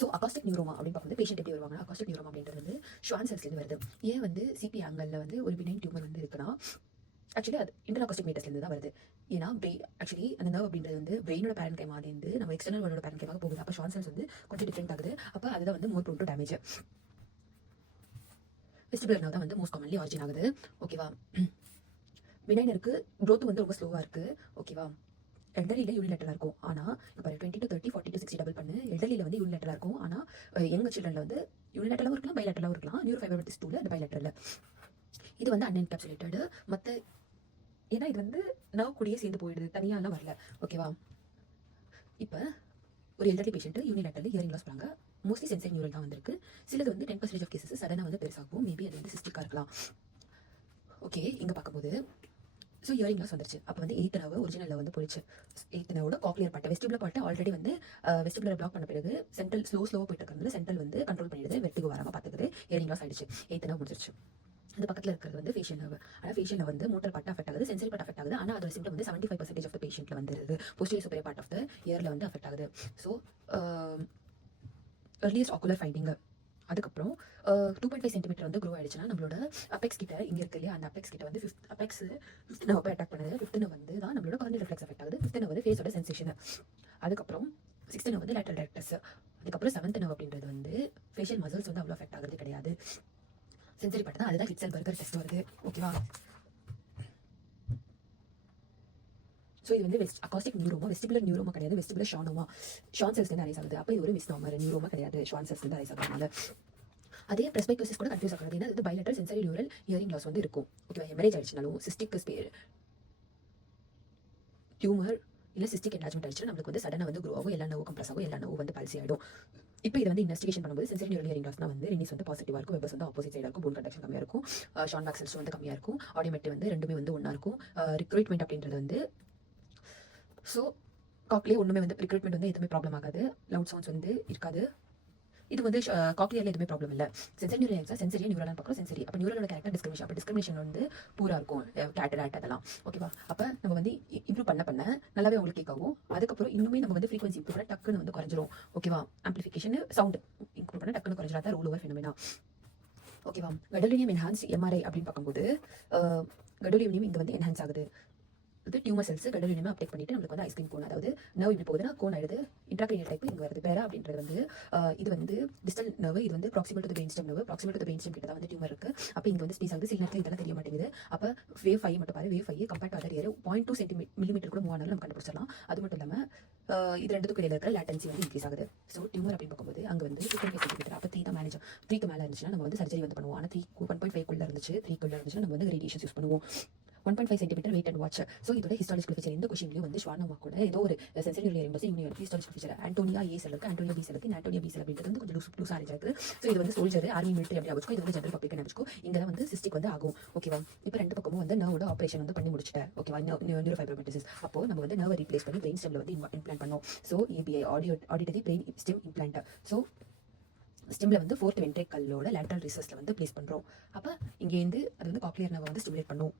So அகாஸ்டிக் neuroma அப்படின்னு பார்க்கும்போது patient எப்படி வருவாங்கன்னா, அகாஸ்டிக் நியூரோமா அப்படின்றது வந்து ஷுவான் செல்ஸ்லேருந்து வருது. ஏன் வந்து சிபி ஆங்கிளில் வந்து ஒரு பினைன் டியூமர் வந்து இருக்குன்னா, ஆக்சுவலி அது இன்டர்அகாஸ்டிக் மீட்டர்ஸ்லேருந்து தான் வருது. ஏன்னா ஆக்சுவலி அந்த நர்வ் அப்படின்றது வந்து பிரெயினோட பேரண்ட் கைமாக இருந்து நம்ம எக்ஸ்டர்னல் வேர்ல்டோட பேரண்ட் கைமாக போகுது. அப்போ ஷுவான் செல்ஸ் வந்து கொஞ்சம் டிஃப்ரெண்ட் ஆகுது. அப்போ அதுதான் வந்து more prone to damage. Vestibular nerve தான் வந்து மோஸ்ட் காமன்லி ஆரிஜின் ஆகுது. ஓகேவா? பினைனருக்கு க்ரோத் வந்து ரொம்ப ஸ்லோவாக இருக்குது. ஓகேவா? எல்டர்லியில் யூனிலேட்டராக இருக்கும். ஆனால் இப்போ 20 to 30, 40 to 60 டபுள் பண்ணு. எல்டர்லியில் வந்து யூனிலேட்டராக இருக்கும். ஆனால் யங் சில்ட்ரனில் வந்து யூனிலேட்டராகவும் இருக்கலாம், பைலேட்டராகவும் இருக்கலாம். நியூரோஃபைப்ரோசிஸ் 2ல அது பைலேட்டரில். இது வந்து அன்என்கேப்சுலேட்டடு. மற்ற ஏன்னா இது வந்து நர்வ் கூடயே சேர்ந்து போயிடுது, தனியாலாம் வரல. ஓகேவா? இப்போ ஒரு எல்டர்லி பேஷண்ட் யூனிலேட்டரில் இயரிங் லாஸ் பண்ணாங்க. மோஸ்ட்லி சென்சரி நியூரல் தான் வந்திருக்கு. சிலது வந்து 10% ஆஃப் கேசஸ் சடனாக வந்து பெருசாகும். மேபி அது வந்து சிஸ்டிக்காக இருக்கலாம். ஓகே, இங்கே பார்க்கும்போது ஸோ இயரிங் லாஸ் வந்துருச்சு. அப்போ வந்து 8th நர்வ் ஒரிஜினலில் வந்து போயிடுச்சு. 8th நர்வோட cochlear part vestibular part already வந்து வெஸ்டிபுலர் பிளாக் பண்ண பிறகு சென்ட்ரல் ஸ்லோவாக போயிட்டு இருக்கிறது சென்ட்ரல் வந்து கண்ட்ரோல் பண்ணிடுது, வெட்டுக்கு வராமல் பார்த்துக்குது. இயரிங் லாஸ் ஆயிடுச்சு. 8th nerve முடிச்சிருச்சு. அது பக்கத்தில் இருக்கிறது வந்து ஃபேஷியல் நர்வ். ஆனால் ஃபேஷியல் நர்வ் வந்து மோட்டர் பார்ட் அஃபெக்ட் ஆகுது, சென்சரி பார்ட் அஃபெக்ட் ஆகுது. ஆனால் அதோட சிம்டம் வந்து 75% ஆஃப் த பேஷண்ட்டில் வந்துருது. Posterior superior part of the இயரில் வந்து அஃபெக்ட் ஆகுது. So earliest ocular finding. அதுக்கப்புறம் 2.5 சென்டிமீட்டர் வந்து க்ரோ ஆயிடுச்சுன்னா நம்மளோட அபெக்ஸ் கிட்ட இங்கே இருக்கு இல்லையா, அந்த அபெக்ஸ் கிட்ட வந்து ஃபிஃப்த் நர்வ் போய் அட்டாக் பண்ணுது. 5th நர்வ் வந்து தான் நம்மளோட கார்னியல் ரிஃப்ளெக்ஸ் அஃபெக்ட் ஆகுது. 5th நர்வ் வந்து ஃபேஸோட சென்சேஷன். அதுக்கப்புறம் 6th நர்வ் வந்து லேட்டரல் ரெக்டஸ். அதுக்கப்புறம் 7th நர்வ் அப்படின்றது வந்து ஃபேஷியல் மசில்ஸ் வந்து அவ்வளோ அஃபெக்ட் ஆகுறது கிடையாது. சென்சரி பார்ட் தான். அதுதான் ஹிட்ஸ் அண்ட் பர்கர் டெஸ்ட் வருது. ஓகேவா? ஸோ இது வந்து அகாஸ்டிக் நியூரோமா, வெஸ்டிபுலர் நியூரோமா கிடையாது, வெஸ்டிபுலர் ஷானோமா. ஷான் செல்ஸ் வந்து அரைஸ் ஆகுது. அப்போ இது ஒரு மிஸ்நாமர். நியூரோமா கிடையாது, ஷான் செல்ஸ் வந்து அரைஸ் ஆகுறதுனால. அதே ப்ரெஸ்பைக்கோசிஸ் கூட கன்ஃபியூஸ் ஆகாது. ஏன்னா இது bilateral sensorineural hearing loss வந்து இருக்கும். ஓகேவா? ஹெமரேஜ் ஆயிடுச்சுனாலும் சிஸ்டிக் டியூமர் இல்லை சிஸ்டிக் என்லார்ஜ்மெண்ட் ஆயிடுச்சுன்னா நம்மளுக்கு வந்து சடனாக வந்து க்ரோ ஆகும், எல்லா நர்வும் கம்ப்ரஸ் ஆகும், எல்லா நர்வும் வந்து பல்சி ஆகிடும். இப்போ இது வந்து இன்வெஸ்டிகேஷன் பண்ணும்போது சென்சரி நியூரல் இயரிங் லாஸ்னா வந்து ரெனிஸ் வந்து பாசிட்டிவாக இருக்கும், வெபர்ஸ் வந்து ஆப்போசிட் சைடாக இருக்கும், போன் கண்டக்ஷன் கம்மியாக இருக்கும், ஷான் வாக்சல்ஸ் வந்து கம்மியாக இருக்கும், ஆடியோமெட்ரி வந்து ரெண்டுமே வந்து ஒன்றா இருக்கும். ரிக்ரூட்மெண்ட் அப்படின்றது வந்து ஸோ காக்லியே ஒன்றுமே வந்து ரிக்ரூட்மெண்ட் வந்து எதுவுமே ப்ராப்ளம் ஆகாது, லவுட் சவுண்ட்ஸ் வந்து இருக்காது. இது வந்து காக்லியரில் எதுவுமே ப்ராப்ளம் இல்லை. சென்சரி நியூரல் எக்ஸா சென்சரி நியூரல் பார்க்குறோம். சென்சரி அப்போ நியூரலோட கேரக்டர் டிஸ்கிரிமினேஷன். அப்போ டிஸ்கிரிமினேஷன் வந்து பூரா இருக்கும், கேட்டராக்ட் அதெல்லாம். ஓகேவா? அப்போ நம்ம வந்து இம்ப்ரூவ் பண்ண நல்லாவே உங்களுக்கு கேட்கவும், அதுக்கப்புறம் இன்னுமே நம்ம வந்து ஃப்ரீக்வன்சி இம்ப்ரூவ் பண்ண டக்குன்னு வந்து குறைஞ்சிரும். ஓகேவா? ஆம்பிளிஃபிகேஷன் சவுண்ட் இம்ப்ரூவ் பண்ண டக்குன்னு குறைஞ்சிடாத ரோல் ஓவர் ஃபினோமினா. ஓகேவா? கடோலினியம் என்ஹான்ஸ் எம்ஆர்ஐ அப்படின்னு பார்க்கும்போது கடோலினியம் இங்கே வந்து என்ஹான்ஸ் ஆகுது. இது டியூமர் செல்ஸ் கடலினியமாக அப்டேக் பண்ணிட்டு நம்மளுக்கு வந்து ஐஸ்கிரீம் கோன், அதாவது நர்வ் இப்படி போகுதுன்னா கோன் ஆயிடுது. இன்ட்ராக்ரீனியல் டைப் இங்கே வருது. பேரா அப்படின்றது வந்து இது வந்து டிஸ்டல் நர்வ். இது வந்து proximal to the brain stem nerve. Proximal to the brain stem கிட்ட தான் வந்து டியூமர் இருக்கு. அப்போ இங்கே வந்து ஸ்பேஸ் ஆகுது. சில நேரத்தில் இதெல்லாம் தெரிய மாட்டேங்குது. அப்போ வேவ் 5 மட்டும் பாரு. Wave 5 compared to other area 0.2 centimetre கூட மூவ் ஆனாலும் நம்ம கண்டுபிடிச்சிடலாம். அது மட்டும் இல்லாமல் இது ரெண்டுத்துக்கு இடையில இருக்கிற லேட்டன்சி வந்து இன்க்ரீஸ் ஆகுது. ஸோ டியூமர் அப்படின்னு பார்க்கும்போது அங்கே வந்து 2.5 சென்டிமீட்டர். அப்போ 3 தான் மேனேஜ். 3க்கு மேலே இருந்துச்சுன்னா நம்ம வந்து சர்ஜரி வந்து பண்ணுவோம். ஆனால் 1.5 இருந்துச்சு, 3 இருந்துச்சுன்னா நம்ம வந்து ரேடியேஷன் யூஸ் பண்ணுவோம். 1.5 centimetre wait and watch. So இதோட ஹிஸ்டாலஜிக்கல் ஃபீச்சர் இந்த கொஸ்டின்லையும் வந்து ஷுவானோமா கூட ஏதோ ஒரு sensory neural impulse universe histological feature Antoni A cell இருக்கு, ஆண்டோனியா பி செல் இருக்கு. ஆண்டோனியா பி செல் அப்படின்றது வந்து கொஞ்சம் லூஸ் அரேஞ்ச் ஆகுது. ஸோ இது வந்து சோல்ஜர் ஆர்மி மிலிட்டரி அப்படி ஆகும். இது வந்து ஜெனரல் பப்ளிக் ஆகும். இங்கே தான் வந்து சிஸ்டிக் வந்து ஆகும். ஓகேவா? இப்போ ரெண்டு பக்கமும் வந்து நர்வோட ஆப்ரேஷன் வந்து பண்ணி முடிச்சிட்டேன். ஓகேவா? நியூரோஃபைப்ரோமெட்டிசிஸ். அப்போ நம்ம வந்து நர்வை ரீப்ளேஸ் பண்ணி பிரெயின் ஸ்டெம்ல வந்து இம்ப்ளான்ட் பண்ணோம். So ABI auditory brain stem implant. So ஸ்டெம்ல வந்து 4th வென்ட்ரிக்கலோட லேட்டரல் ரிசஸ்ல வந்து பிளேஸ் பண்றோம். அப்போ இங்கேருந்து அது வந்து காக்லியர் நர்வை வந்து ஸ்டிமுலேட் பண்ணும்.